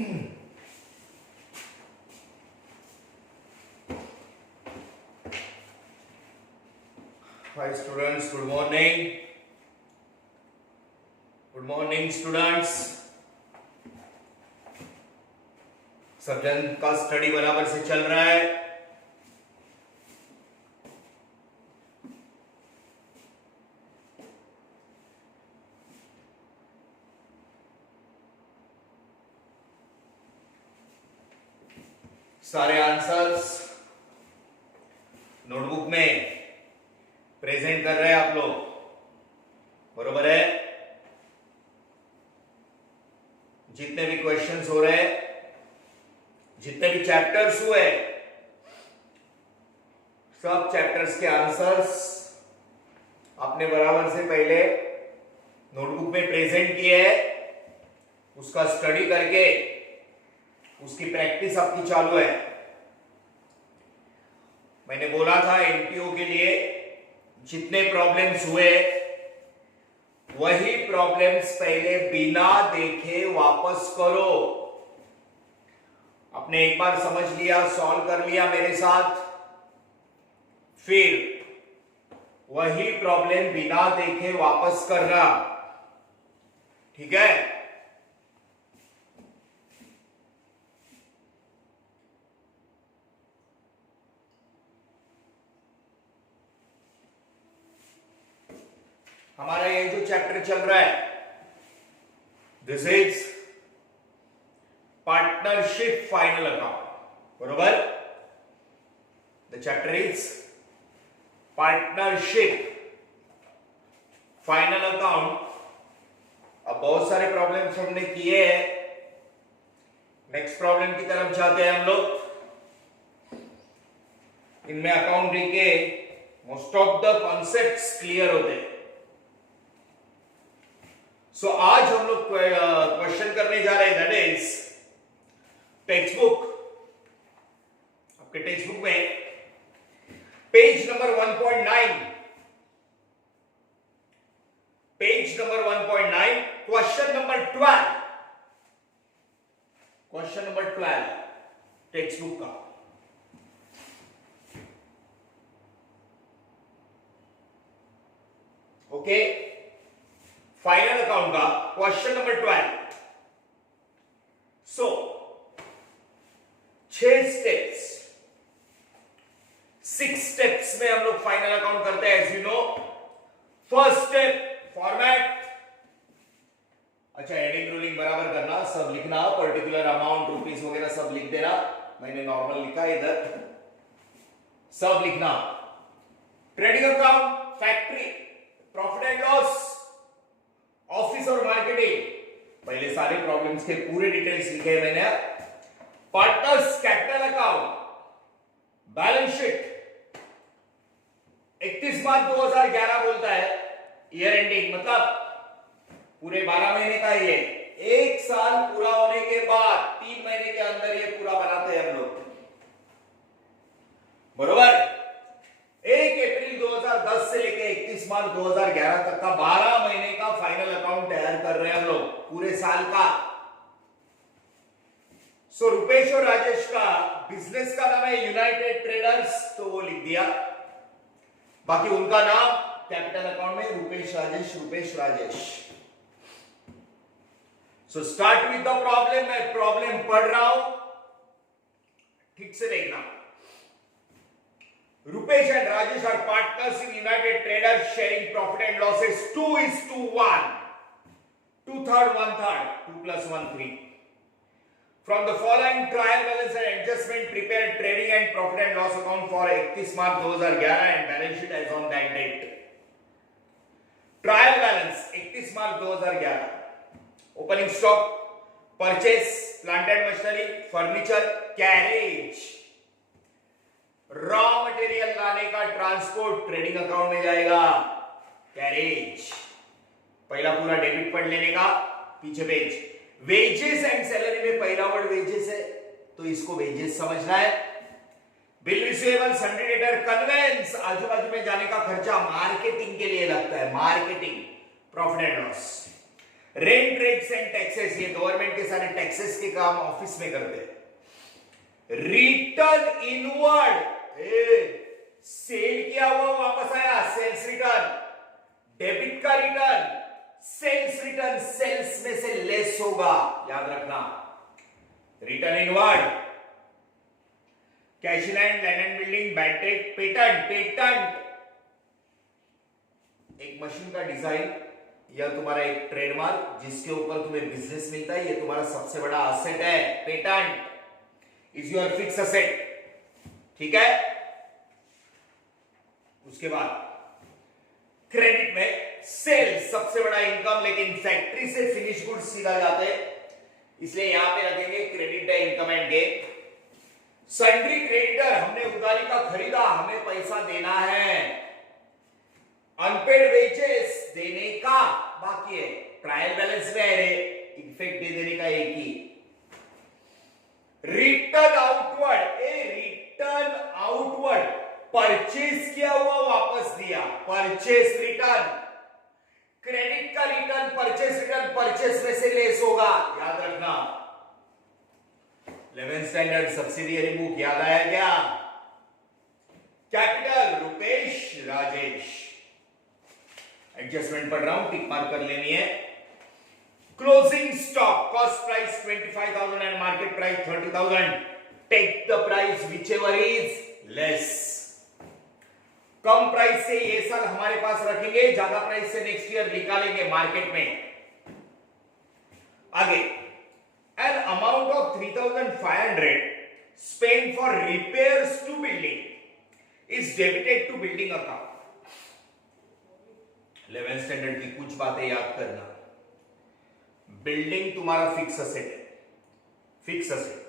Hi students, good morning. Good morning students. सब जन का स्टडी बराबर से चल रहा है? सारे आंसर्स नोटबुक में प्रेजेंट कर रहे हैं आप लोग, बरोबर है? जितने भी क्वेश्चंस हो रहे हैं, जितने भी चैप्टर्स हुए, सब चैप्टर्स के आंसर्स आपने बराबर से पहले नोटबुक में प्रेजेंट किए हैं। उसका स्टडी करके उसकी प्रैक्टिस आपकी चालू है। मैंने बोला था एनपीओ के लिए जितने प्रॉब्लम्स हुए वही प्रॉब्लम्स पहले बिना देखे वापस करो। आपने एक बार समझ लिया, सॉल्व कर लिया मेरे साथ, फिर वही प्रॉब्लम बिना देखे वापस करना, ठीक है? हमारा ये जो चैप्टर चल रहा है, this is partnership final account, बरोबर? The chapter is partnership final account. अब बहुत सारे प्रॉब्लम्स हमने किए हैं, नेक्स्ट प्रॉब्लम की तरफ जाते हैं हम लोग। इनमें अकाउंटिंग के most of the concepts clear होते हैं। सो आज हम लोग क्वेश्चन करने जा रहे हैं, दैट इज टेक्स्ट बुक। आपके टेक्स्ट बुक में page number 1.9, page number 1.9, question number 12, question number 12 textbook का। ओके, फाइनल अकाउंट का question number 12। So 6 steps, 6 steps में हम लोग फाइनल अकाउंट करते हैं, as you know. First step format. अच्छा, हेडिंग रूलिंग बराबर करना, सब लिखना, पर्टिकुलर अमाउंट रुपीस वगैरह सब लिख देना। मैंने नॉर्मल लिखा है इधर, सब लिखना। Trading account, factory, profit and loss, office और मार्केटिंग, पहले सारे प्रॉब्लम्स के पूरे डिटेल्स लिखे हैं मैंने। Partners capital account, balance sheet, 31 मार्च 2011 बोलता है ईयर एंडिंग, मतलब पूरे 12 महीने का ये, एक साल पूरा होने के बाद 3 महीने के अंदर ये पूरा बनाते हैं हम लोग, बरोबर? 1 अप्रैल 2010 से लेके 31 मार्च 2011 तक का 12 महीने का फाइनल अकाउंट तैयार कर रहे हैं हम लोग, पूरे साल का। सो रुपेश और राजेश का बिजनेस का नाम है यूनाइटेड ट्रेडर्स, तो वो लिख दिया। बाकी उनका नाम कैपिटल अकाउंट में Rupesh Rajesh, Rupesh Rajesh. So start with the problem. मैं प्रॉब्लम पढ़ रहा हूं, ठीक से देखना। Rupesh and Rajesh are partners in United Traders, sharing profit and losses 2:1, 2/3, 1/3, 2 + 1 3. From the following trial balance and adjustment, prepare trading and profit and loss account for 31 March 2011 and balance sheet as on that date. Trial balance 31 March 2011. Opening stock, purchase, plant and machinery, furniture, carriage, raw material लाने का transport trading account में जाएगा, carriage. पहला पूरा debit पढ़ लेने का, पीछे पेज। वेजेस एंड सैलरी में पहला वर्ड वेजेस है, तो इसको वेजेस समझना है। Bill receivable, sundry debtor, conveyance, आजू बाजू में जाने का खर्चा मार्केटिंग के लिए लगता है, marketing, profit and loss. Rent rates and taxes, ये गवर्नमेंट के सारे टैक्सेस के काम ऑफिस में करते हैं। रिटर्न इनवर्ड, सेल किया हुआ वापस आया, सेल्स रिटर्न। डेबिट का रिटर्न, सेल्स रिटर्न सेल्स में से लेस होगा, याद रखना। Return inward. Cash land, land and building, patent, patent एक मशीन का डिजाइन या तुम्हारा एक ट्रेडमार्क जिसके ऊपर तुम्हें बिजनेस मिलता है, ये तुम्हारा सबसे बड़ा असेट है। Patent is your fix asset, ठीक है। उसके बाद क्रेडिट में सेल सबसे बड़ा इनकम, लेकिन फैक्ट्री से फिनिश गुड्स सीधा जाते हैं, इसलिए यहां पे रखेंगे क्रेडिट है, income and gain. Sundry creditor, हमने उधारी का खरीदा, हमें पैसा देना है। अनपेड वेजेस, देने का बाकी है, ट्रायल बैलेंस में है रे, इफेक्ट दे देने का एक ही। Return outward, return outward, purchase किया हुआ वापस दिया, परचेज रिटर्न। क्रेडिट का रिटर्न, परचेज में से लेस होगा, याद रखना। 11th स्टैंडर्ड सब्सिडियरी बुक याद आया क्या? कैपिटल रुपेश राजेश, एडजस्टमेंट पढ़ रहा हूं, टिक मार्क कर लेनी है। Closing stock, cost price 25,000 and market price 30,000, take the price whichever is less. कम प्राइस से ये साल हमारे पास रखेंगे, ज्यादा प्राइस से नेक्स्ट ईयर निकालेंगे मार्केट में। आगे, an amount of 3,500 spent for repairs to building is debited to building account। 11th standard की कुछ बातें याद करना। बिल्डिंग तुम्हारा फिक्स असेट है, फिक्स असेट।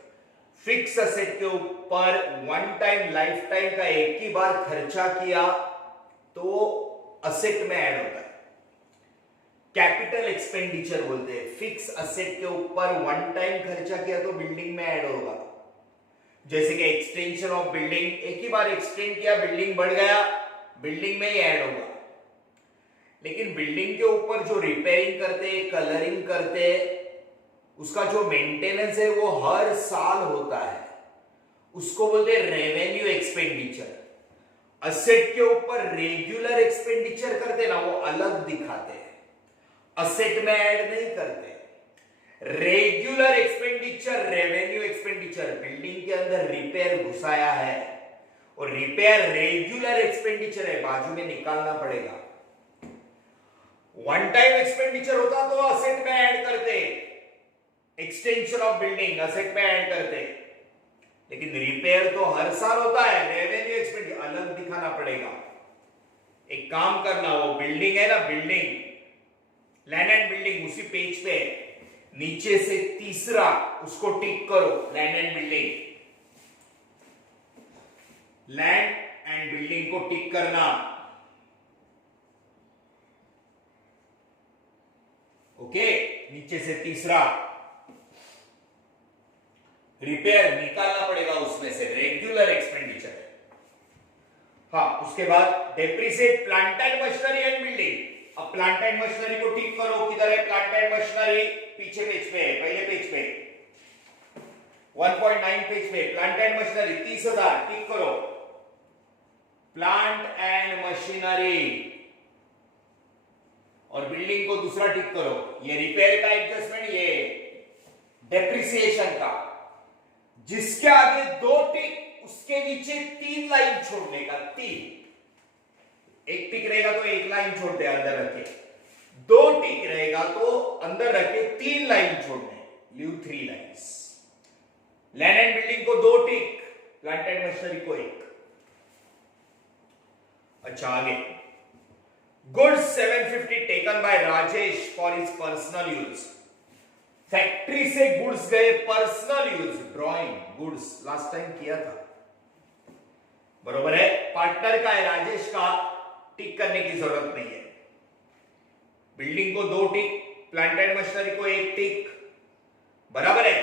फिक्स असेट के ऊपर वन टाइम लाइफ टाइम का एक ही बार खर्चा किया तो असेट में ऐड होता है, कैपिटल एक्सपेंडिचर बोलते हैं। फिक्स असेट के ऊपर वन टाइम खर्चा किया तो बिल्डिंग में ऐड होगा। जैसे कि एक्सटेंशन ऑफ बिल्डिंग, एक ही बार एक्सटेंड किया, बिल्डिंग बढ़ गया, बिल्डिंग में ही ऐड होगा। लेकिन बिल्डिंग के ऊपर जो रिपेयरिंग करते, कलरिंग करते, उसका जो मेंटेनेंस है वो हर साल होता है, उसको बोलते हैं रेवेन्यू एक्सपेंडिचर। असेट के ऊपर रेगुलर एक्सपेंडिचर करते ना, वो अलग दिखाते हैं, असेट में ऐड नहीं करते। Regular expenditure, revenue expenditure, building के अंदर रिपेयर घुसाया है और रिपेयर रेगुलर एक्सपेंडिचर है, बाजू में निकालना पड़ेगा। वन टाइम एक्सपेंडिचर होता तो असेट में ऐड करते, एक्सटेंशन ऑफ बिल्डिंग असेट में ऐड करते, लेकिन रिपेयर तो हर साल होता है, रेवेन्यू एक्सपेंडिचर अलग दिखाना पड़ेगा। एक काम करना, वो बिल्डिंग है ना, बिल्डिंग, लैंड एंड बिल्डिंग उसी पेज पे नीचे से तीसरा उसको टिक करो, land and building, land and building को टिक करना। ओके, नीचे से तीसरा रिपेयर निकालना पड़ेगा, उसमें से रेगुलर एक्सपेंडिचर। हाँ, उसके बाद depreciate plant and machinery and building. अब प्लांट एंड मशीनरी को टिक करो, किधर है प्लांट एंड मशीनरी? पीछे पेज पे है, पहले पेज पे 1.9 पेज पे प्लांट एंड मशीनरी 30,000 टिक करो। प्लांट एंड मशीनरी और बिल्डिंग को दूसरा टिक करो। ये रिपेयर का एडजस्टमेंट, ये डेप्रिसिएशन का। जिसके आगे 2 टिक, उसके नीचे 3 लाइन छोड़ने का, 3। एक टिक रहेगा तो 1 लाइन छोड़ते अंदर रखे, 2 टिक रहेगा तो अंदर रखे 3 लाइन छोड़ने, leave 3 lines. Land and building को 2 टिक, प्लांट एंड मशीनरी को 1। अच्छा, आगे goods 750 taken by Rajesh for his personal use. Factory से गुड्स गए personal use, drawing goods last time किया था, बरोबर है। पार्टनर का है, राजेश का, टिक करने की जरूरत नहीं है। बिल्डिंग को 2 टिक, प्लांट एंड मशीनरी को 1 टिक, बराबर है।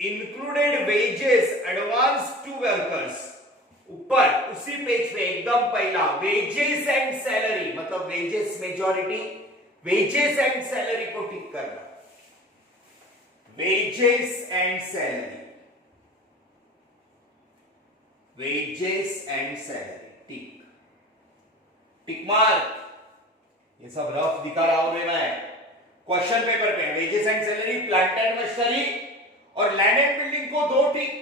Included wages advance to workers, ऊपर उसी पेज पे एकदम पहला वेजेस एंड सैलरी, मतलब wages majority, wages and salary को टिक करना, wages and salary, wages and salary, tick, tick mark. ये सब रफ दिखा रहा हूं मैं क्वेश्चन पेपर पे। Wages and salary, plant and machinery और लैंड एंड बिल्डिंग को 2 टिक,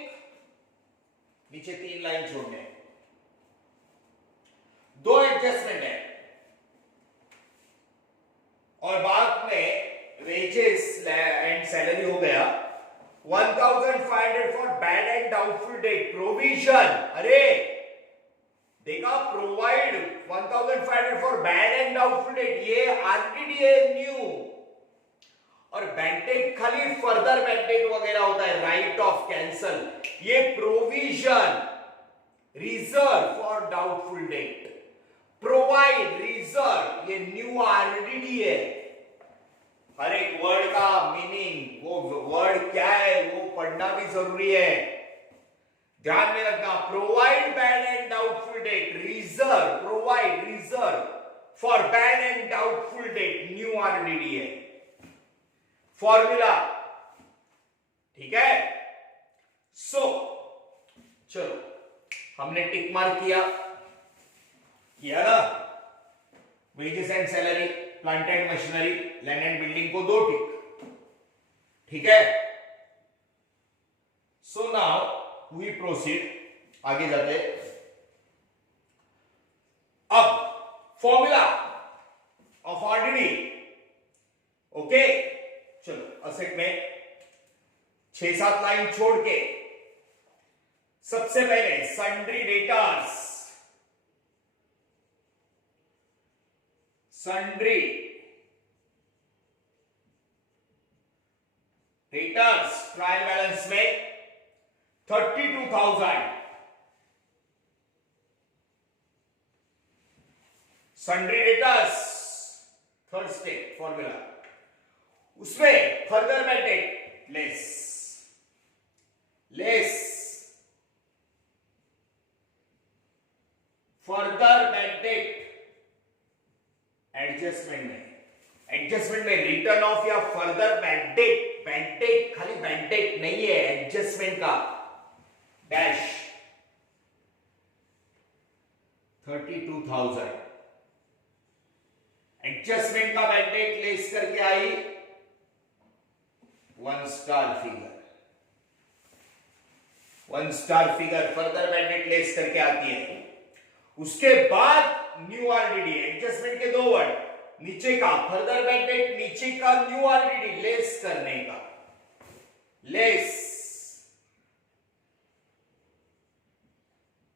नीचे 3 लाइन छोड़ने, 2 एडजस्टमेंट है। और बाद में वेजेस एंड सैलरी हो गया 1500 for bad and doubtful debt provision. अरे देखा, provide 1500 for bad and doubtful debt, ये आरटीडीए न्यू। और बैंडेड खाली फर्दर बैंडेड वगैरह होता है, राइट ऑफ कैंसल। ये provision, reserve for doubtful debt, provide, reserve, ये न्यू आरडीडी है। हर एक वर्ड का मीनिंग, वो वर्ड क्या है वो पढ़ना भी जरूरी है, ध्यान में रखना। Provide bad and doubtful debt, reserve, provide, reserve for bad and doubtful debt, new RDD है फॉर्मूला, ठीक है। सो चलो हमने टिक मार्क किया ना, wages and salary, plant and machinery, land and building को 2 टिक, ठीक है। सो नाउ वी प्रोसीड, आगे जाते। अब फॉर्मूला ऑफ आरडीडी, ओके। चलो असेट में 6-7 लाइन छोड़ के सबसे पहले sundry debtors, sundry debtors trial balance में 32,000, sundry debtors third step formula, उसमें further banded less, less further banded adjustment में रिटर्न ऑफ या फर्दर बैंडेड, बैंडेड खाली बैंडेड नहीं है, एडजस्टमेंट का डैश 32,000, एडजस्टमेंट का बैंडेड लेस करके आई 1 star figure, 1 star figure further banded less करके आती है। उसके बाद न्यू आरडीडी, एडजस्टमेंट के 2 वर्ड, नीचे का फर्दर बैंडेड, नीचे का न्यू आरडीडी, लेस करने का, लेस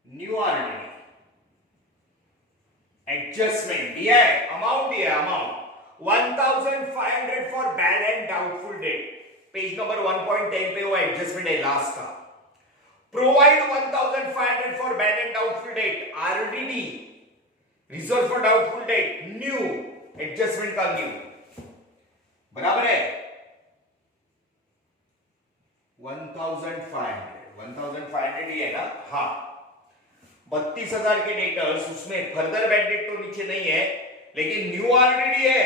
न्यू आरडीडी, एडजस्टमेंट दिया है, अमाउंट दिया है, amount 1500 for bad and doubtful debt, page number 1.10 पे वो एडजस्टमेंट है लास्ट का। Provide 1500 for bad and doubtful debt, RDD, reserve for doubtful debt, new, adjustment का न्यू, बराबर है 1500 ही है ना, हाँ। 32,000 के डेटर्स, उसमें फर्दर बैंडेड तो नीचे नहीं है, लेकिन न्यू आरडीडी है,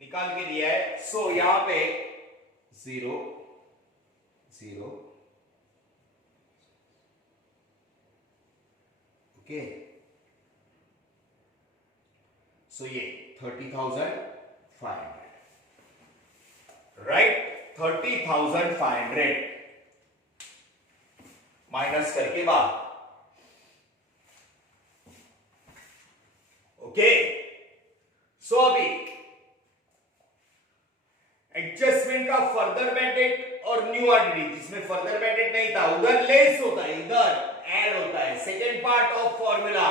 निकाल के दिया है। सो यहां पे 0 0, ओके। सो ये 30,500, राइट, 30,500 माइनस करके बाद, ओके। सो अभी एडजस्टमेंट का फर्दर बैंडेड और न्यू आरडीडी, जिसमें फर्दर बैंडेड नहीं था उधर लेस होता है, इधर ऐड होता है। Second part of formula,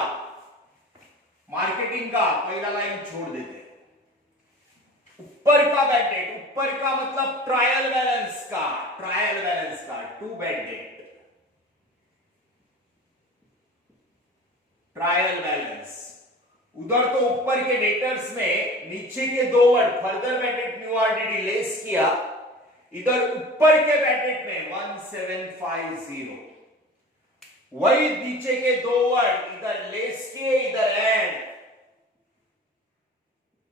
marketing का पहला लाइन छोड़ देते हैं, ऊपर का बैंडेड, ऊपर का मतलब ट्रायल बैलेंस का, ट्रायल बैलेंस का 2 बैंडेड, ट्रायल बैलेंस, उधर तो ऊपर के डेटर्स में नीचे के 2 word further banded new RDD less किया, इधर ऊपर के बैंडेड में 1750, वही नीचे के 2 वर्ड इधर लेस किए, इधर add,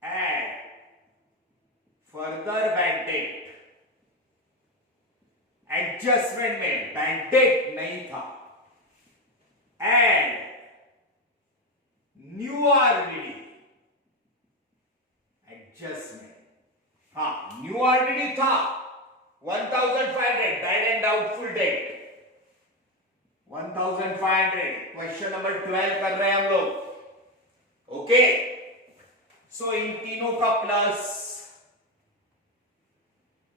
add further banded, adjustment में बैंडेड नहीं था, एंड न्यू आरडीडी एडजस्टमेंट, हाँ न्यू आरडीडी था 1500, died and doubtful debt 1500। Question number 12 कर रहे हैं हम लोग। ओके, सो इन तीनों का प्लस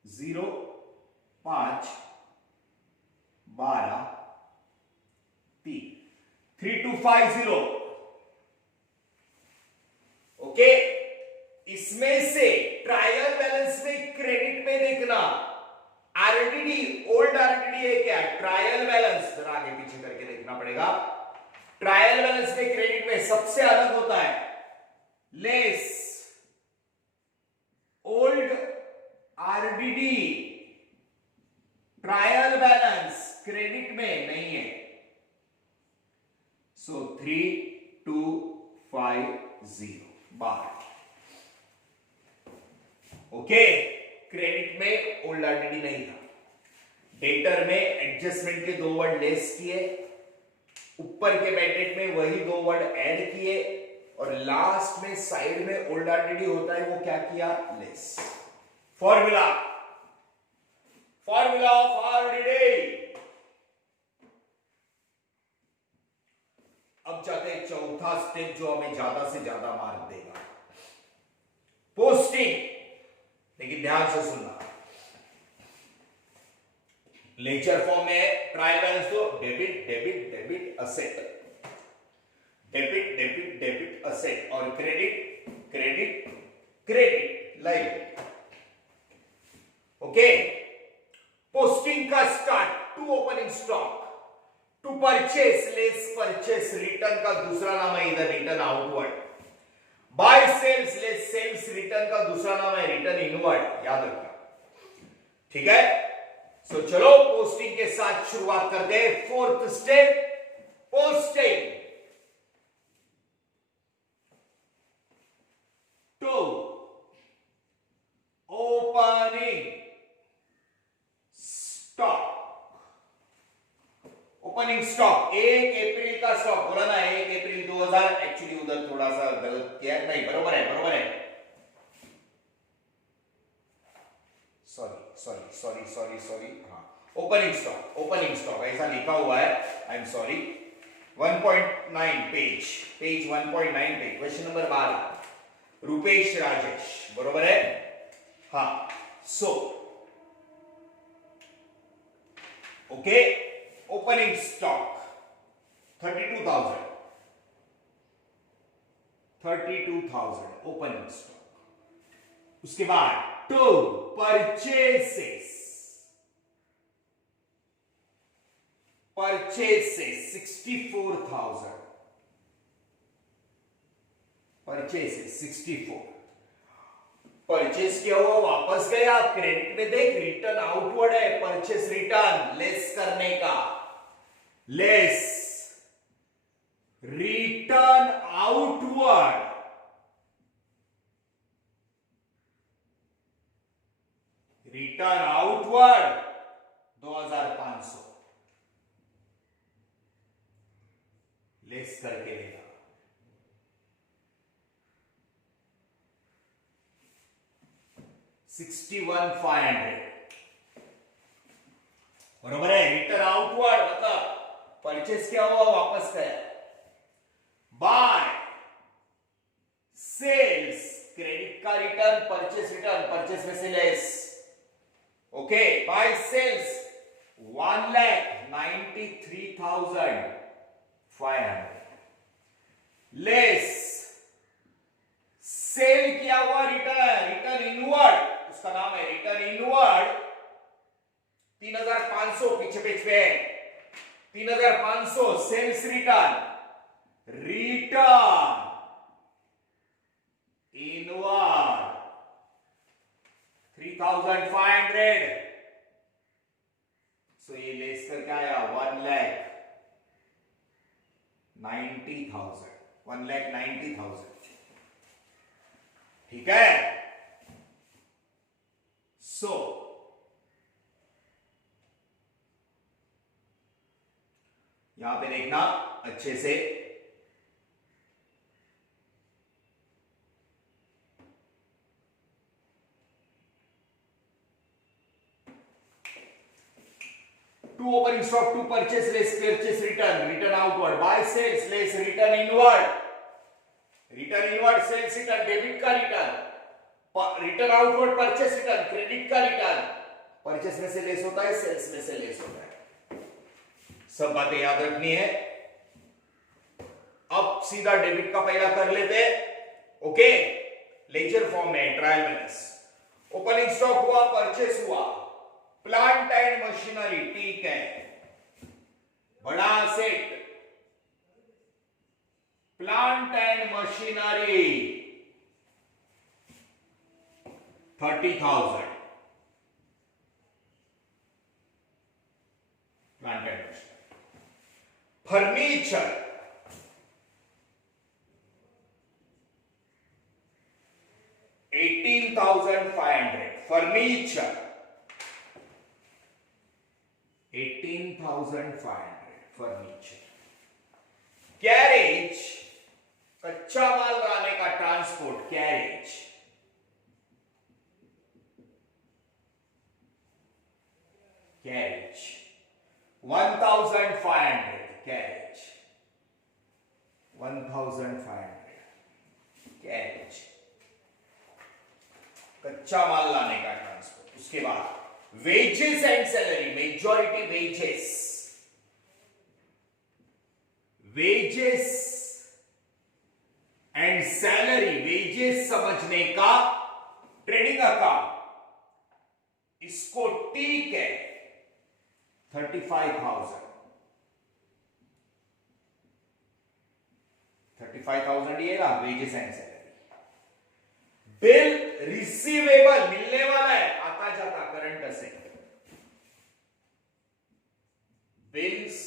0, 5, 12, 3, 3250। ओके, इसमें से ट्रायल बैलेंस में क्रेडिट में देखना, आरडीडी ओल्ड आरडीडी है क्या, ट्रायल बैलेंस जरा आगे पीछे करके देखना पड़ेगा। ट्रायल बैलेंस में क्रेडिट में सबसे अलग होता है less old RDD, trial balance credit में नहीं है। सो 3250 बार। ओके, क्रेडिट में ओल्ड आरडीडी नहीं था, डेटर में एडजस्टमेंट के 2 वर्ड लेस किए, ऊपर के ब्रैकेट में वही 2 वर्ड ऐड किए, और लास्ट में साइड में ओल्ड आरडीडी होता है वो क्या किया, लेस। Formula of RDD. अब जाते हैं चौथा स्टेप जो हमें ज्यादा से ज्यादा मार्क देगा, पोस्टिंग। लेकिन ध्यान से सुनना, लेजर फॉर्म में ट्रायल बैलेंस तो debit debit debit asset, debit debit debit asset, और credit credit credit liability. Okay, posting का start, to opening stock, to purchase less purchase, return का दूसरा नाम है इधर return outward, by sales less sales, return का दूसरा नाम है रिटर्न इनवर्ड, याद रखना। ठीक है, सो चलो पोस्टिंग के साथ शुरुआत करते हैं। 4th step, posting. To opening stock, opening stock 1 अप्रैल का स्टॉक बोला ना, 1 अप्रैल 2000, एक्चुअली उधर थोड़ा सा गलत किया, नहीं बरोबर है बरोबर है, सॉरी, हाँ ओपनिंग स्टॉक ऐसा लिखा हुआ है, आई एम सॉरी। 1.9 पेज 1.9 पे क्वेश्चन नंबर 12, रुपेश राजेश, बरोबर है, हाँ। So okay, opening stock 32,000 opening stock. उसके बाद टू परचेसेस 64,000, परचेसेस 64, परचेस किया हुआ वापस गया, क्रेडिट में देख रिटर्न आउटवर्ड है, परचेस रिटर्न लेस करने का, less return outward, return outward 2500 less करके लेगा, 61,500, बरोबर है। रिटर्न आउटवर्ड मतलब परचेस किया हुआ वापस गया, बाय सेल्स क्रेडिट का रिटर्न, परचेस रिटर्न, परचेस में से less, okay, by sales 1,93,500 less sale किया हुआ रिटर्न इनवर्ड, उसका नाम है रिटर्न इनवर्ड 3,500, पीछे पेज पे 3,500 सेल्स रिटर्न इनवर्ड 3,500। सो ये लेस करके आया 1,90,000, ठीक है। सो यहां पे देखना अच्छे से, to opening stock, to purchase less purchase return outward, buy sales less return inward, sales return, debit का return outward purchase return, credit का रिटर्न, परचेस में से लेस होता है, सेल्स में से लेस होता है। सब बातें याद रखनी है। अब सीधा डेबिट का पहला कर लेते हैं। ओके, लेजर फॉर्म में ट्रायल बैलेंस, ओपनिंग स्टॉक हुआ, परचेस हुआ, प्लांट एंड मशीनरी, ठीक है, बड़ा set, plant and machinery 30,000, plant and machinery. Furniture 18,500, furniture 18,500 furniture. Carriage, कच्चा माल लाने का ट्रांसपोर्ट, कैरेज 1,500, कैरेज 1,500, कैरेज, कच्चा माल लाने का ट्रांसपोर्ट। उसके बाद wages and salary, majority wages, wages and salary, wages समझने का ट्रेडिंग अकाउंट, इसको ठीक है 35,000, 35,000 ये रहा wages and salary. Bill receivable, मिलने वाला है, आता जाता करंट असेट, बिल्स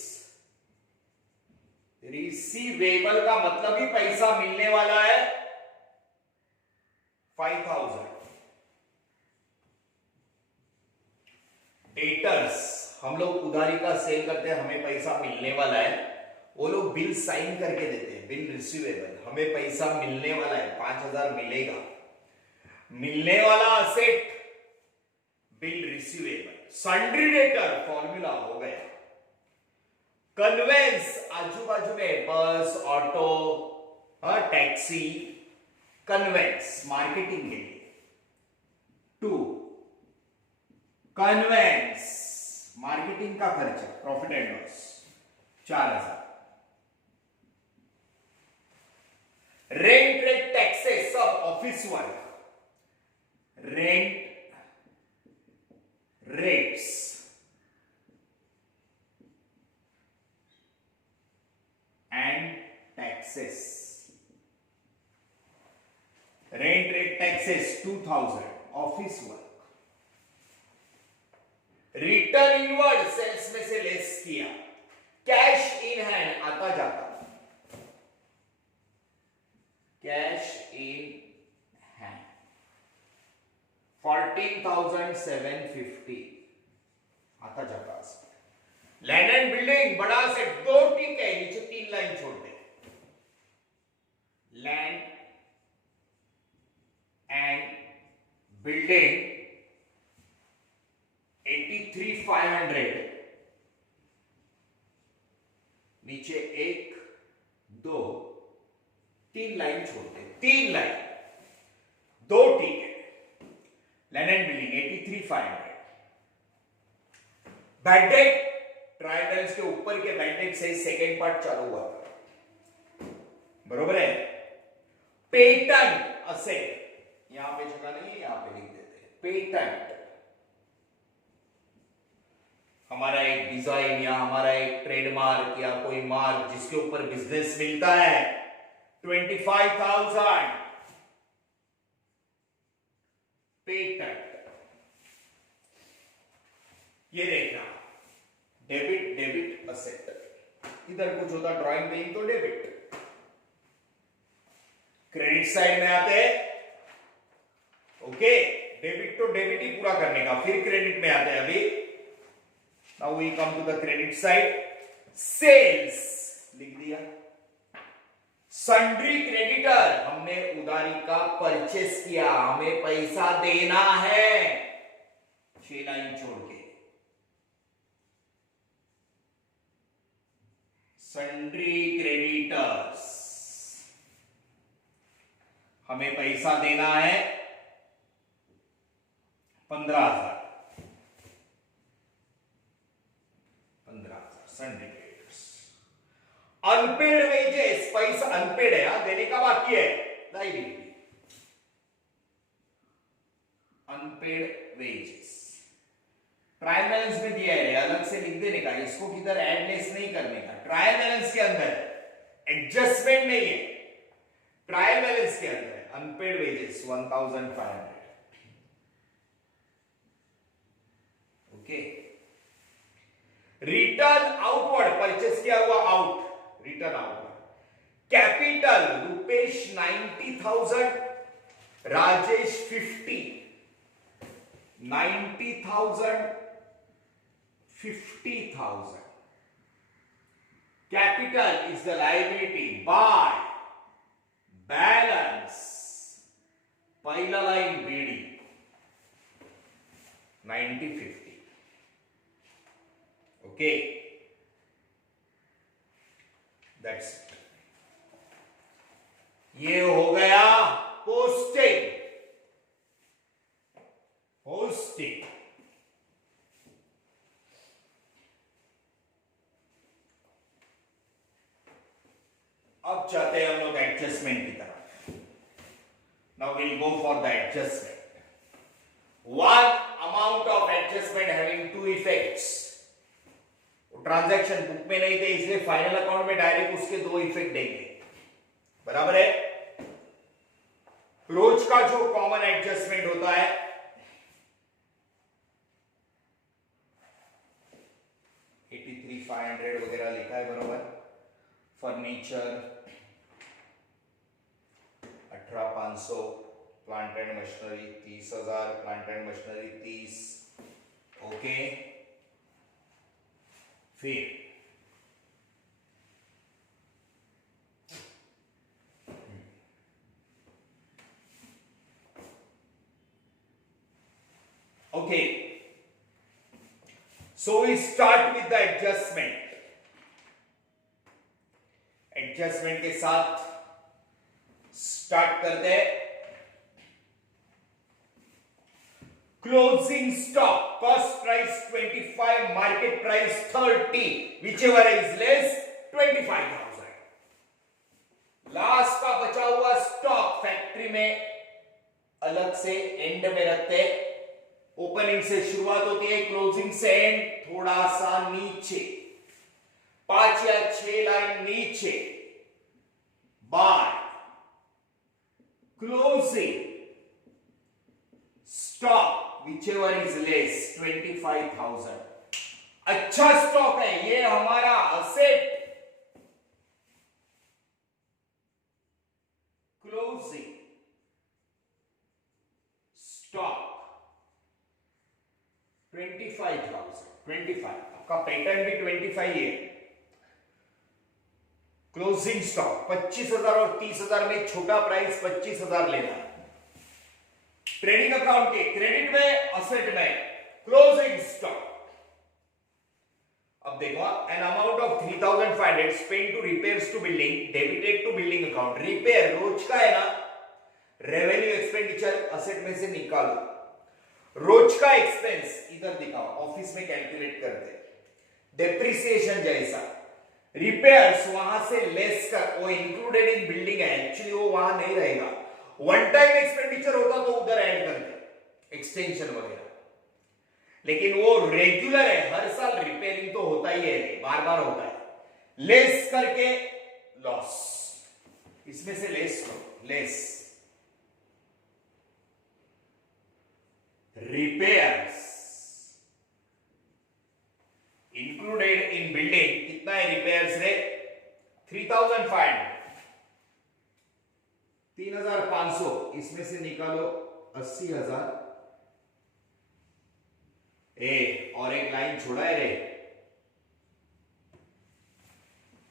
रिसीवेबल का मतलब ही पैसा मिलने वाला है 5,000। डेटर्स, हम लोग उधारी का सेल करते हैं, हमें पैसा मिलने वाला है, वो लोग बिल साइन करके देते हैं, बिल रिसीवेबल, हमें पैसा मिलने वाला है, 5,000 मिलेगा, मिलने वाला asset bill receivable. Sundry debtor formula हो गया। कन्वेंस, आजू बाजू में बस, ऑटो, टैक्सी, कन्वेंस मार्केटिंग के लिए। 2 कन्वेंस, मार्केटिंग का खर्चा, profit and loss 4,000। Rent, rate, taxes, सब office work, rent, rates, and taxes, rent, rate, taxes 2,000, office work. Return inward, sales में से लेस किया, कैश इन हैंड, आता जाता, कैश इन हैंड 14,750, आता जाता। लैंड एंड बिल्डिंग, बड़ा सेट, 2 टिक है, नीचे 3 लाइन छोड़ दे, लैंड एंड बिल्डिंग 83,500, नीचे 1 2 3 लाइन छोड़ते, 3 लाइन, 2 ठीक है, land and building 83,500। Bad debt, trial balance के ऊपर के बैड डेट से सेकेंड पार्ट चालू हुआ, बरोबर है। पेटेंट असेट, यहां पे जगह नहीं है, यहां पे लिख देते हैं पेटेंट, हमारा एक डिजाइन या हमारा एक ट्रेडमार्क या कोई मार्क जिसके ऊपर बिजनेस मिलता है, 25,000 पेटेंट। ये देखना, डेबिट, डेबिट असेट, इधर कुछ होता ड्राइंग पेइंग तो डेबिट, क्रेडिट साइड में आते हैं, ओके, डेबिट तो डेबिट ही पूरा करने का, फिर क्रेडिट में आते हैं अभी। Now we come to the credit side. Sales लिख दिया। सन्ड्री क्रेडिटर, हमने उधारी का परचेस किया, हमें पैसा देना है, 6 लाइन छोड़ के। सन्ड्री क्रेडिटर्स, हमें पैसा देना है 15,000। 15,000 सन्ड्री क्रेडिटर्स। अनपेड वेजेस, पैसा अनपेड है, देने का बाकी है, liability. Unpaid wages trial balance में दिया है, अलग से लिख देने का, इसको किधर एडलेस नहीं करने का। ट्रायल बैलेंस के अंदर एडजस्टमेंट नहीं है, ट्रायल बैलेंस के अंदर unpaid wages 1,500। Okay. Return outward, purchase किया हुआ out, return outward. Capital Rupesh 90,000, Rajesh 50, 90,000, 50,000. Capital is the liability by balance. पहला line BD 90-50. Okay, that's it. ये हो गया पोस्टिंग। होस्टिंग अब चाहते हैं हम लोग एडजस्टमेंट की तरफ। Now will go for the adjustment. One amount of adjustment having two effects. Transaction book में नहीं थे, इसलिए फाइनल अकाउंट में डायरेक्ट उसके दो इफेक्ट देंगे, बराबर है। रोज का जो कॉमन एडजस्टमेंट होता है 83,500 वगैरह लिखा है, बराबर। Furniture 18,500, plant and machinery 30,000, plant and machinery 30। Okay, फिर okay, so we start with the adjustment। Adjustment के साथ स्टार्ट करते हैं। Closing stock, cost price 25, market price 30, whichever is less 25,000। Last का बचा हुआ स्टॉक फैक्ट्री में अलग से एंड में रखते हैं। ओपनिंग से शुरुआत होती है, क्लोजिंग से एंड थोड़ा सा नीचे, 5 या 6 लाइन नीचे। By closing stock whichever is less 25,000। अच्छा स्टॉक है ये, हमारा असेट। क्लोजिंग स्टॉक 25,000, 25, आपका पैटर्न भी 25 ही है। क्लोजिंग स्टॉक 25,000 और 30,000 में छोटा प्राइस 25,000 लेना। ट्रेडिंग अकाउंट के क्रेडिट में, असेट में क्लोजिंग स्टॉक। अब देखो, an amount of 3,500 spend to repairs to building, debited to building account. Repair रोज का है ना, रेवेन्यू एक्सपेंडिचर असेट में से निकालो। रोज का एक्सपेंस इधर दिखाओ, ऑफिस में कैलकुलेट करते। डेप्रिसिएशन जैसा, रिपेयर्स वहां से लेस कर, वो इंक्लूडेड इन बिल्डिंग है, एक्चुअली वो वहां नहीं रहेगा। वन टाइम एक्सपेंडिचर होता तो उधर ऐड करते, एक्सटेंशन वगैरह। लेकिन वो रेगुलर है, हर साल रिपेयरिंग तो होता ही है, बार बार होता है। लेस करके लॉस, इसमें से लेस करो, less repairs included in building. कितना है रिपेयर्स रे? 3,500, 3,500, इसमें से निकालो 80,000, और एक लाइन छोड़ा है रे,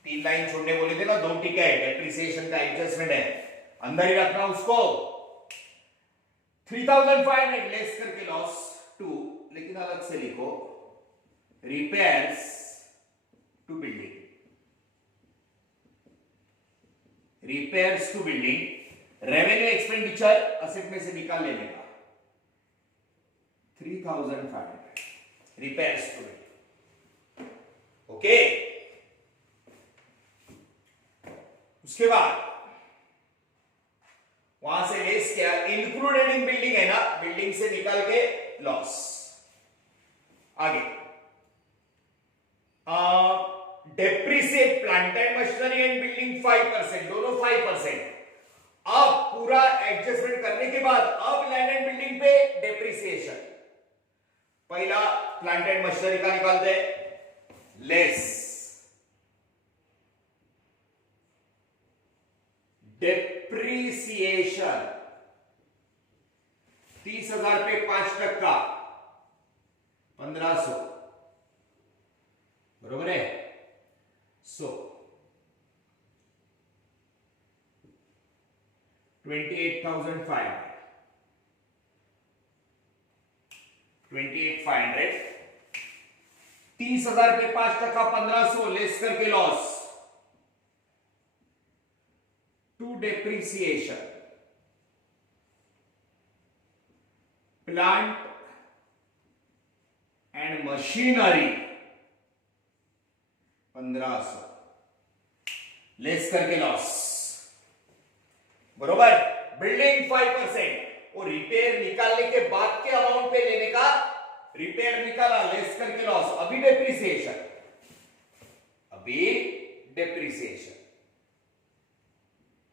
3 लाइन छोड़ने बोले थे ना, 2 टिक है, डेप्रिसिएशन का एडजस्टमेंट है, अंदर ही रखना उसको। 3500 लेस करके लॉस 2, लेकिन अलग से लिखो, repairs to building, repairs to building, revenue expenditure asset में से निकाल लेने का, 3500 रिपेयर्स टू बिल्डिंग। ओके, उसके बाद वहां से लेस किया, इंक्लूडेड इन बिल्डिंग है ना, बिल्डिंग से निकाल के लॉस। आगे depreciate plant and machinery and building 5%, दोनों 5%। अब पूरा एडजस्टमेंट करने के बाद अब लैंड एंड बिल्डिंग पे डेप्रिसिएशन, पहला प्लांट एंड मशीनरी का निकालते हैं, लेस डेप्रिसिएशन 30,000 पे 5%, 1500, बरोबर है। सो 28,500, 28,500, 30,000 पे 5%, 1500 लेस करके loss to depreciation, plant and machinery 1500 less करके लॉस, बरोबर। बिल्डिंग 5%, वो रिपेयर निकालने के बाद के अमाउंट पे लेने का, रिपेयर निकाला लेस करके लॉस, अभी डेप्रिसिएशन, अभी डेप्रिसिएशन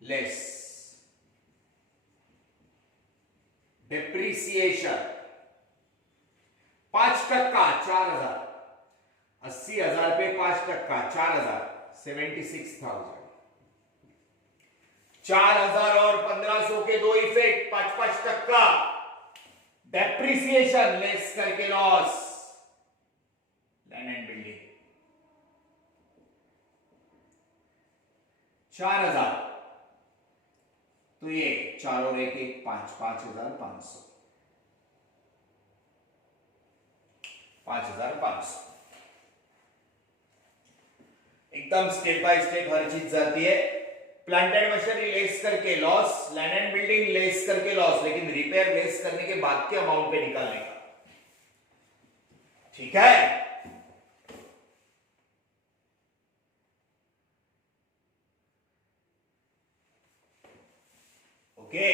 लेस डेप्रिसिएशन 5%, 4,000, 80,000 पे 5%, 4,000, 76,000, 4,000 और 1500 के दो इफेक्ट, 5%, डेप्रिसिएशन लेस करके लॉस, लैंड एंड बिल्डिंग 4,000, तो ये 4 और 1 1 5, 5,500, 5,500। एकदम स्टेप बाय स्टेप हर चीज जाती है। प्लांट एंड मशीनरी लेस करके loss, land and building less करके लॉस, लेकिन रिपेयर लेस करने के बाद के अमाउंट पे निकालने का, ठीक है। Okay,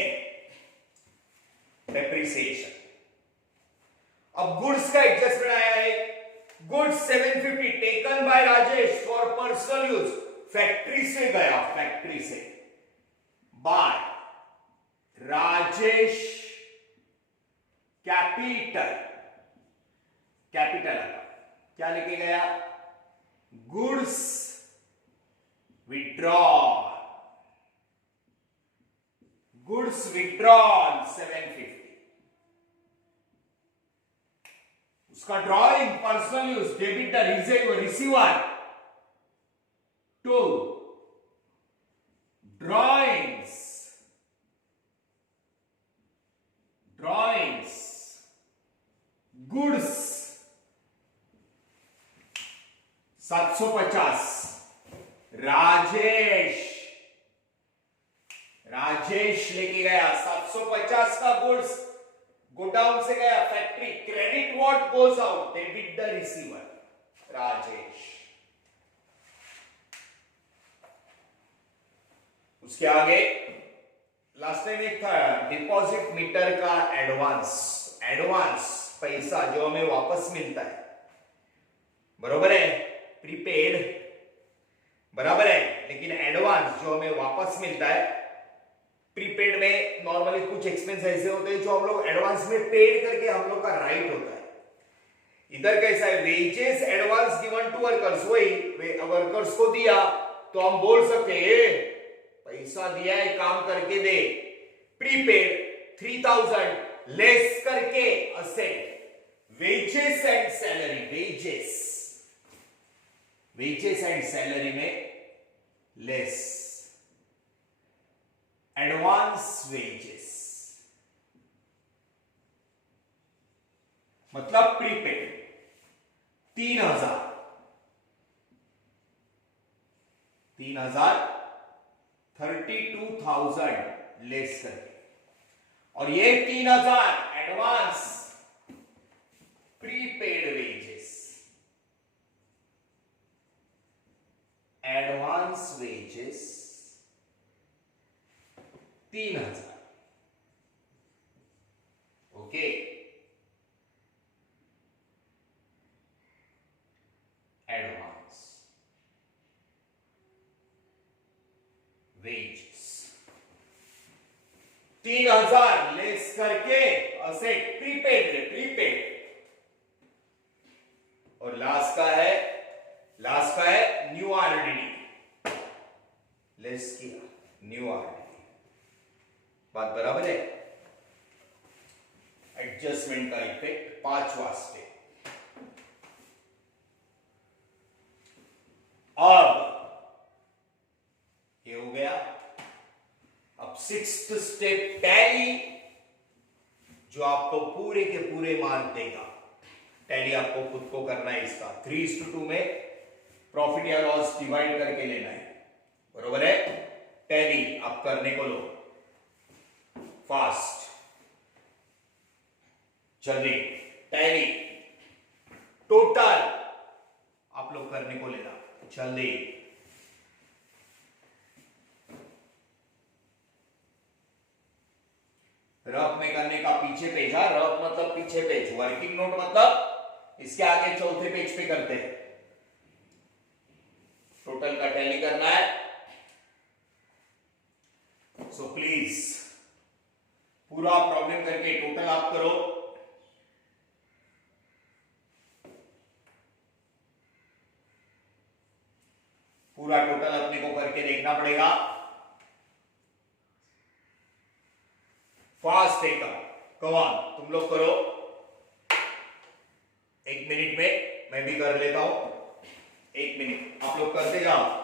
depreciation. अब गुड्स का एडजस्टमेंट आया है, goods 750 taken by Rajesh for personal use, factory से गया, फैक्ट्री से बाय राजेश, कैपिटल, कैपिटल क्या लेके गया, गुड्स विड्रॉल, गुड्स विड्रॉल 750, उसका drawing personal use, debtor receiver, to drawings, drawings goods 750, Rajesh, Rajesh लेके गया 750 का गुड्स, गोडाउन से गया factory, credit what goes out, debit the receiver, Rajesh. उसके आगे लास्ट टाइम एक था डिपॉजिट मीटर का एडवांस, एडवांस पैसा जो हमें वापस मिलता है, बरोबर है, प्रीपेड बराबर है, लेकिन एडवांस जो हमें वापस मिलता है, प्रीपेड में नॉर्मली कुछ एक्सपेंस ऐसे होते हैं जो हम लोग एडवांस में पेड करके हम लोग का राइट होता है। इधर कैसा है, wages advance given to workers, वही वर्कर्स को दिया तो हम बोल सकते हैं पैसा दिया है काम करके दे, प्रीपेड 3,000 लेस करके asset, wages and salary, wages and salary में लेस, एडवांस वेजेस मतलब प्रीपेड 3,000 32,000 लेस करके, और ये 3,000 advance prepaid wages, advance wages 3,000, okay. Advance wages 3,000 less करके असेट प्रीपेड, और लास्ट का है न्यू आरडीडी, लेस किया न्यू आरडीडी। बात बराबर है? एडजस्टमेंट का इफेक्ट 5वां स्टेप। अब ये हो गया। अब 6th स्टेप टैली, जो आपको पूरे के पूरे मार्क देगा। टैली आपको खुद को करना है इसका, 3:2 में प्रॉफिट या लॉस डिवाइड करके लेना है, बरोबर है? टैली आप करने को लो फास्ट, जल्दी। टैली टोटल आप लोग करने को लेना जल्दी। रफ में करने का पीछे पेज, रफ मतलब पीछे पेज, वर्किंग नोट मतलब इसके आगे चौथे पेज पे करते हैं। टोटल का टैली करना है, सो प्लीज पूरा प्रॉब्लम करके टोटल आप करो। पूरा टोटल अपने को करके देखना पड़ेगा। फास्ट एकदम, कम ऑन, तुम लोग करो। 1 मिनट में मैं भी कर लेता हूं। 1 मिनट आप लोग करते जाओ।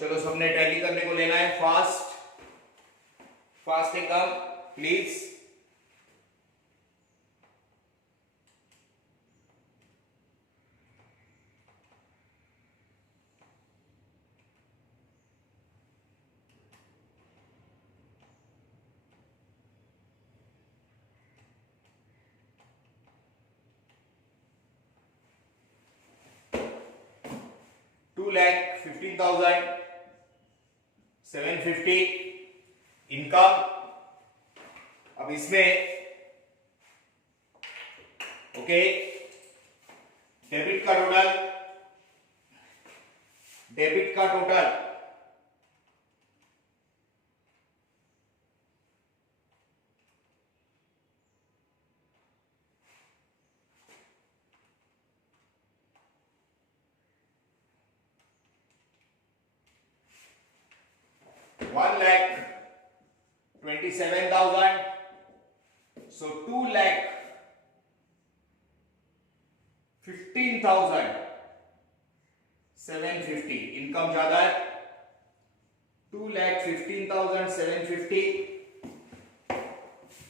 चलो सबने टैली करने को लेना है, फास्ट फास्ट एकदम प्लीज। $2,15,750 इनकम। अब इसमें ओके, डेबिट का टोटल 57,000. So 2,15,750. इनकम ज्यादा है, 2,15,750.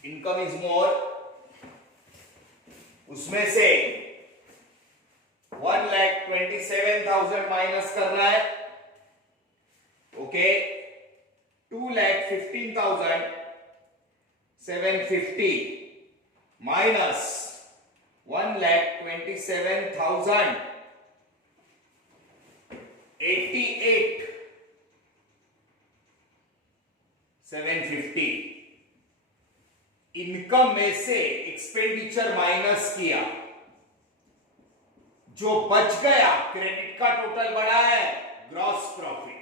Income is more. उसमें से 1,27,000 माइनस करना है. Okay, 2,15,750 minus 1,27,000, 88,750. इनकम में से एक्सपेंडिचर माइनस किया, जो बच गया क्रेडिट का टोटल बढ़ा है ग्रॉस प्रॉफिट.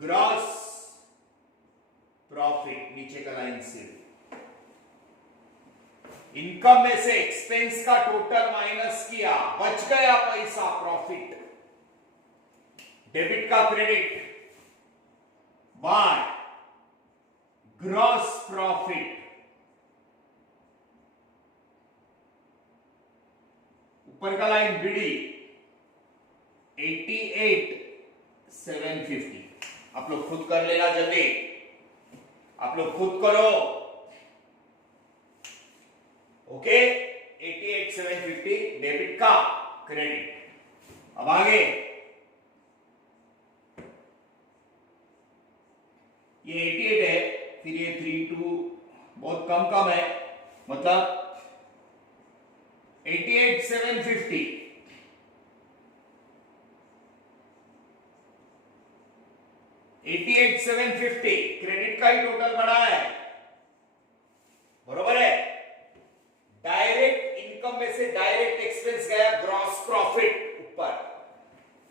ग्रॉस प्रॉफिट नीचे का लाइन से. इनकम में से एक्सपेंस का टोटल माइनस किया, बच गया पैसा प्रॉफिट. डेबिट का क्रेडिट बाय ग्रॉस प्रॉफिट. ऊपर का लाइन बीडी 88,750. आप लोग खुद कर लेना जल्दी, आप लोग खुद करो. ओके, 88,750 डेबिट का क्रेडिट. अब आगे ये 88 है, फिर ये 32 बहुत कम है, मतलब 88,750. 88,750 क्रेडिट का ही टोटल बड़ा है, बरोबर है. डायरेक्ट इनकम में से डायरेक्ट एक्सपेंस गया ग्रॉस प्रॉफिट ऊपर.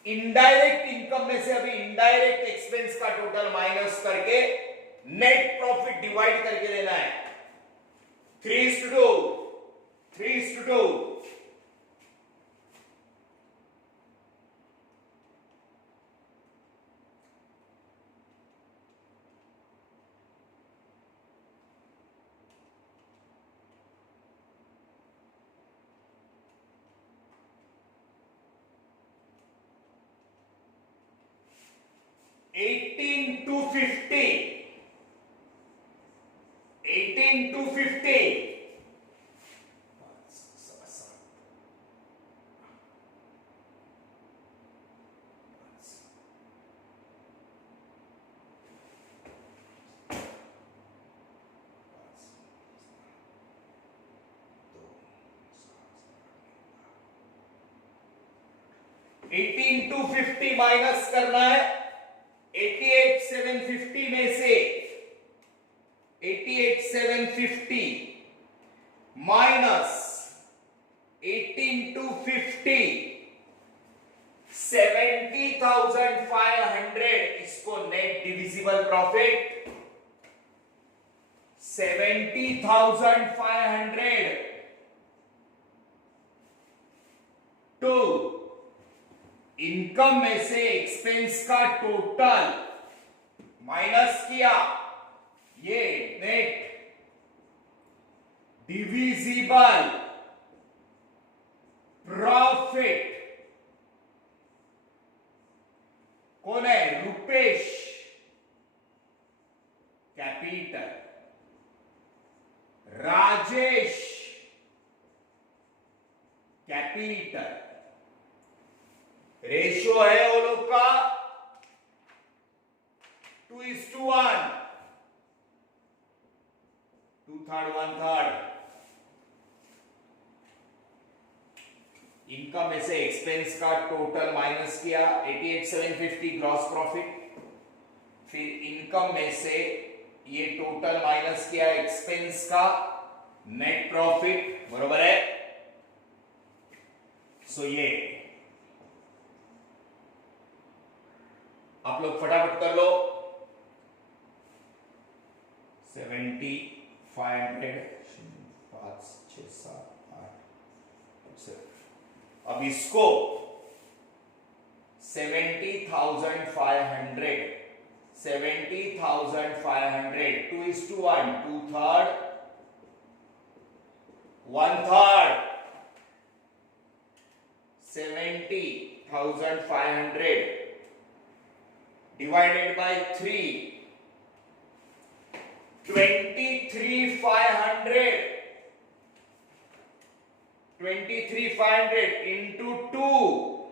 इनडायरेक्ट इनकम में से अभी इनडायरेक्ट एक्सपेंस का टोटल माइनस करके नेट प्रॉफिट डिवाइड करके देना है. 3:2, 3:2. $18,250. $18,250 माइनस करना है 88,750 में से. 88,750 माइनस 18,250, 70,500. इसको net divisible profit 70,500 to income में से एक्सपेंस का टोटल माइनस किया, ये नेट डिविजिबल प्रॉफिट. कौन है? Rupesh capital, Rajesh capital. Ratio है वो लोग का 2:1, 2/3 1/3. इनकम में से एक्सपेंस का टोटल माइनस किया 88,750 ग्रॉस प्रॉफिट. फिर इनकम में से ये टोटल माइनस किया एक्सपेंस का नेट प्रॉफिट, बरोबर है. सो ये आप लोग फटाफट कर लो. 70,500 5 6 7 8. अब इसको 70,500 70,500. 2:1. 2/3. 1/3. 70,500 divided by 3. 23,500. 23,500 into 2.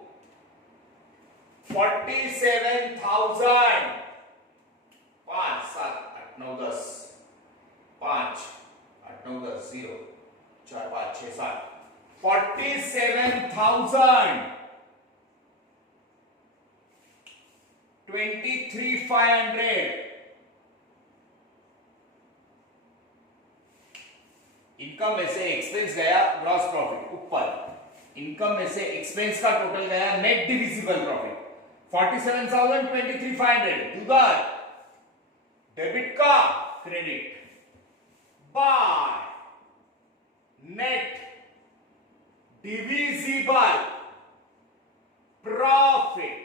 47,000. 5, 7, 8, 9, 10. 5, 8, 9, 10, 0, 4, 5, 6, 7. 47,000. 23,500. इनकम में से एक्सपेंस गया, ग्रॉस प्रॉफिट ऊपर। इनकम में से एक्सपेंस का टोटल गया, नेट डिविजिबल प्रॉफिट 47,000, 23,500 उधर डेबिट का credit by net divisible profit,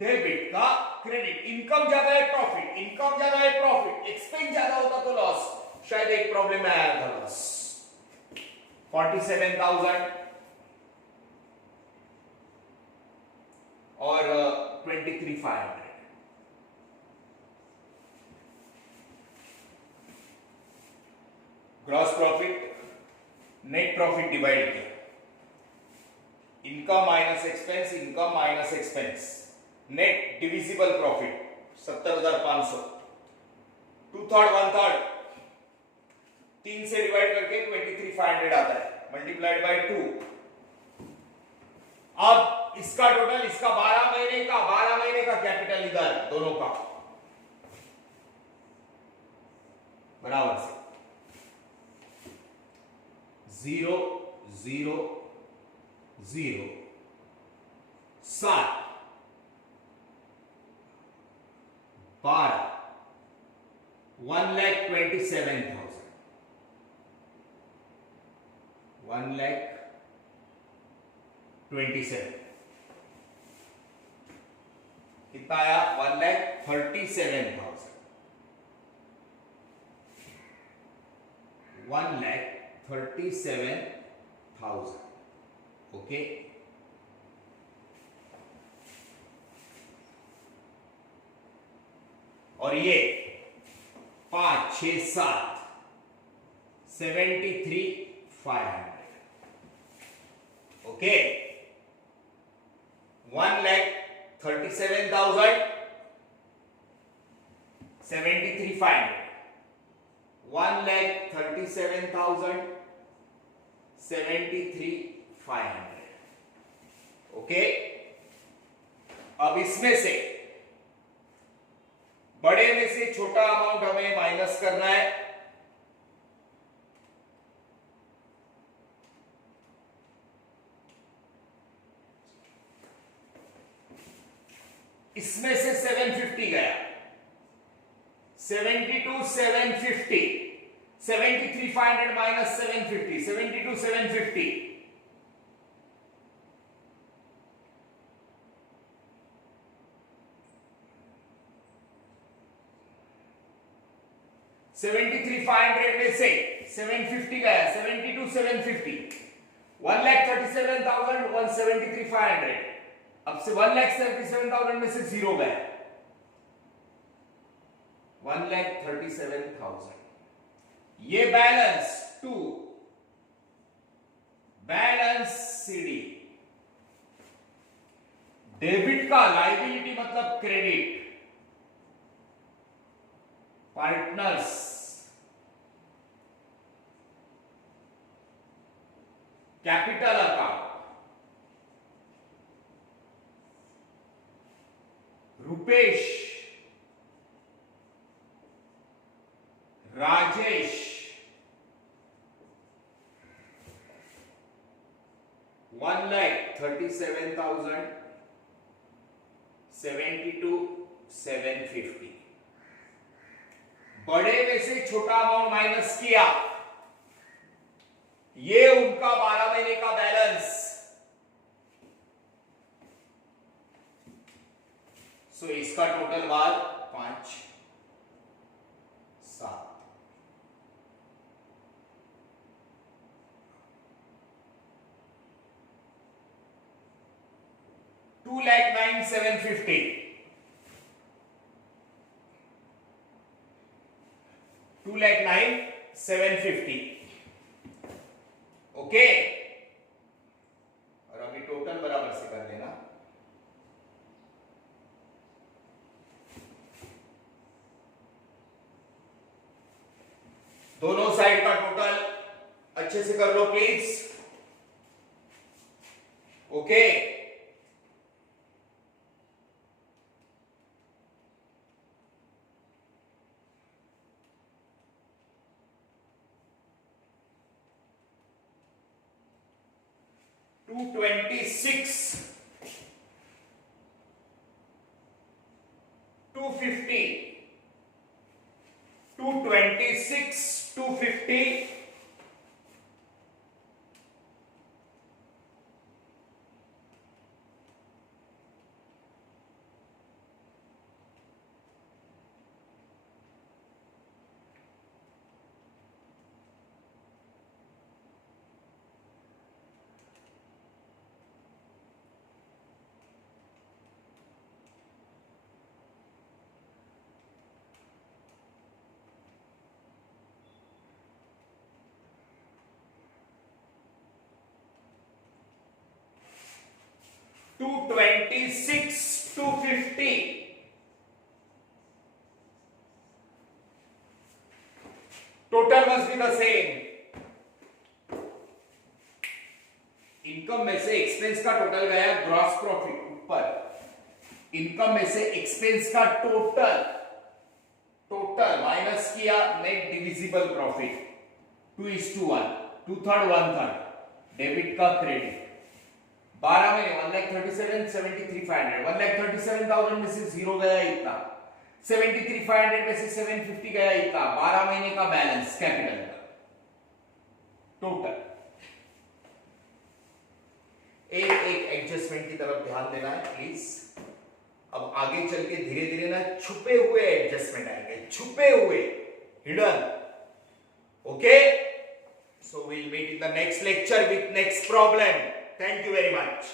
debit का क्रेडिट। इनकम ज्यादा है प्रॉफिट, इनकम ज्यादा है प्रॉफिट, एक्सपेंस ज्यादा होता तो लॉस। शायद एक प्रॉब्लम में आया था लॉस। 47,000 और 23,500। Gross profit net profit divide किया, income minus expense, income minus expense, net divisible profit 70,500। 2/3 1/3 3 से डिवाइड करके 23,500 आता है, मल्टीप्लाइड बाय 2। अब इसका टोटल, इसका 12 महीने का कैपिटल इधर दोनों का बराबर से 0 0 0 7 12 1,27,000 1,27,000 कितना आया? 1,37,000 1,37,000। ओके, और ये 5 6 7 73,500। ओके, 1,37,000 73,500, 1,37,000 73,500। ओके, अब इसमें से बड़े में से छोटा अमाउंट हमें माइनस करना है। इसमें से 750 गया, 72,750, 73,500 माइनस 750, 72,750। 73,500 में से 750 गया, 72,750, 1,37,000, 173,500। अब से 1,37,000 में से 0 गया, 1,37,000। ये बैलेंस 2, बैलेंस सीडी। डेबिट का लायबिलिटी मतलब credit, partners capital account, Rupesh, Rajesh, 1,37,000 72,750। बड़े में से छोटा अमाउंट माइनस किया, ये उनका 12 महीने का बैलेंस, सो इसका टोटल बार 5 7 2,09,750 2,09,750 ओके। और अभी टोटल बराबर से कर लेना। दोनों साइड का टोटल अच्छे से कर लो please. Okay, 226 250 226 250 226 250 total must be the same। Income में से एक्सपेंस का टोटल गया ग्रॉस प्रॉफिट ऊपर, इनकम में से एक्सपेंस का टोटल माइनस किया नेट डिविजिबल प्रॉफिट 2:1 2/3 1/3 डेबिट का क्रेडिट 12 में 1,37,73,500 1,37,000 में से 0 गया इतना, 73,500 में से 750 गया इतना, 12 महीने का बैलेंस कैपिटल का टोटल। एक एडजस्टमेंट की तरफ ध्यान देना है प्लीज। अब आगे चल के धीरे धीरे ना छुपे हुए एडजस्टमेंट आएंगे, छुपे हुए, hidden. Okay, so we'll meet in the next lecture with next problem. Thank you very much.